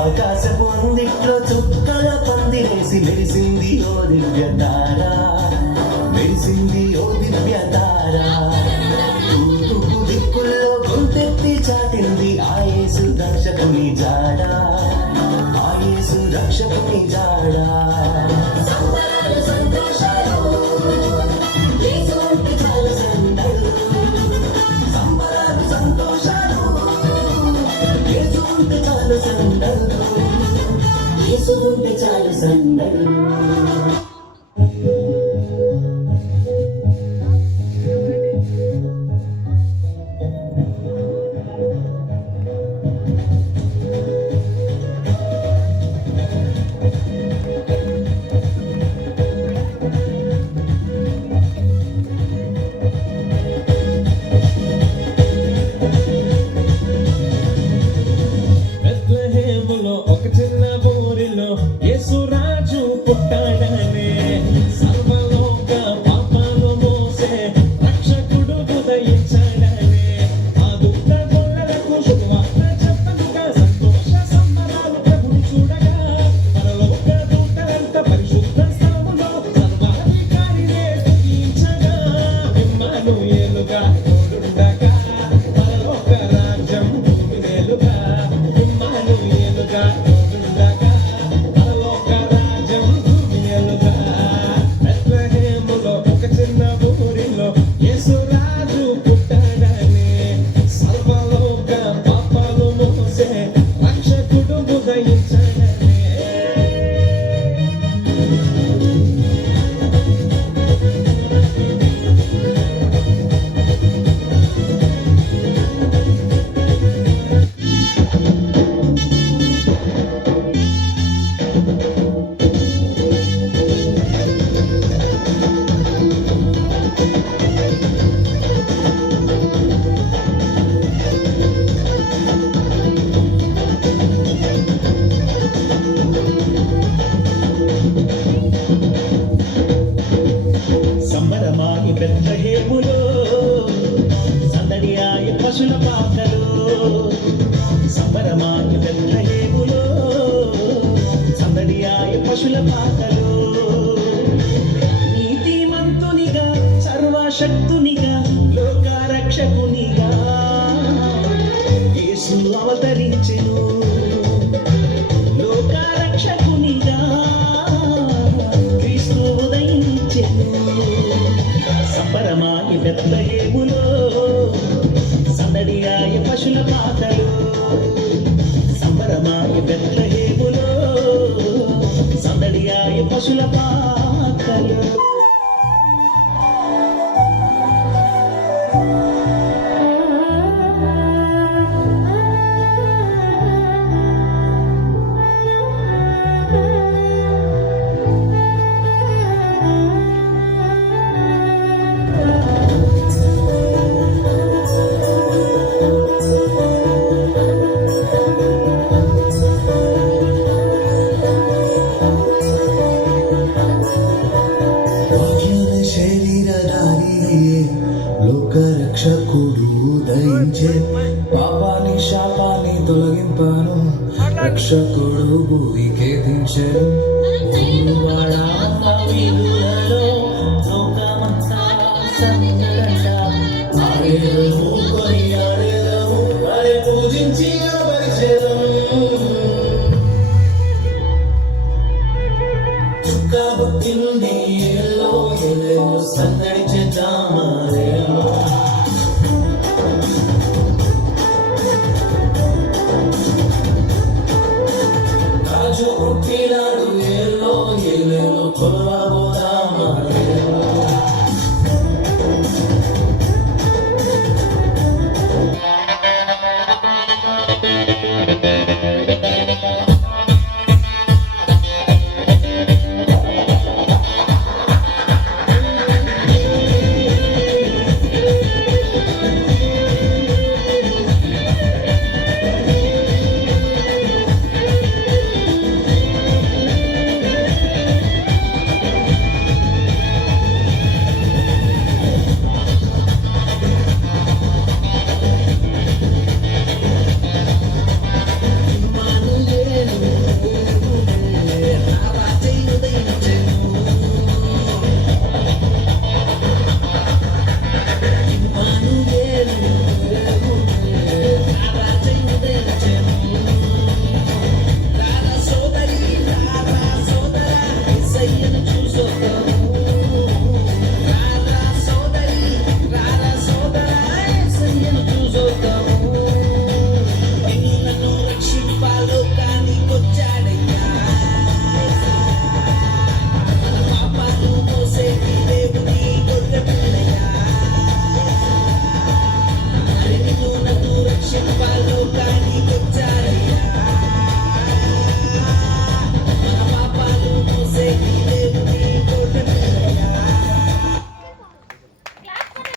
ఆకాశపు అందిట్లో చుక్కల పందిరేసి మెరిసింది ఓ దివ్య తార, మెరిసింది ఓ దివ్య తార. తూర్పు దిక్కుల్లో గొంతెత్తి చాటింది ఆ యేసు రక్షకుని జాడ, ఆ యేసు రక్షకుని జాడ. యేసు ఉంటే చాలు సందడు. సంబరమాయి బెత్లెహేములో సందడియాయి పశుల పాకలు, సంబరమాయి బెత్లెహేములో సందడియాయి పశుల పాకలు. నీతిమంతునిగా సర్వశక్తునిగా లోకరక్షకునిగా యేసు అవతరించెను. లోకరక్షకునిగా క్రీస్తు ఉదయించెను. సంబరమాయి బెత్లెహేములో సందడియాయి పశుల పాకలు, సంబరమాయి బెత్లెహేములో సందడియాయి పశుల పాకలు. లోకరక్షకుడు దయించే పాపాన్ని శాపాన్ని తొలగింపను, రక్షకుడు భూమికే దించెను. పూజించి చుక్క పుట్టింది సందడి రామాలయం రాజు పుట్టినాడు ఏలో ఏలేలో కొలవబో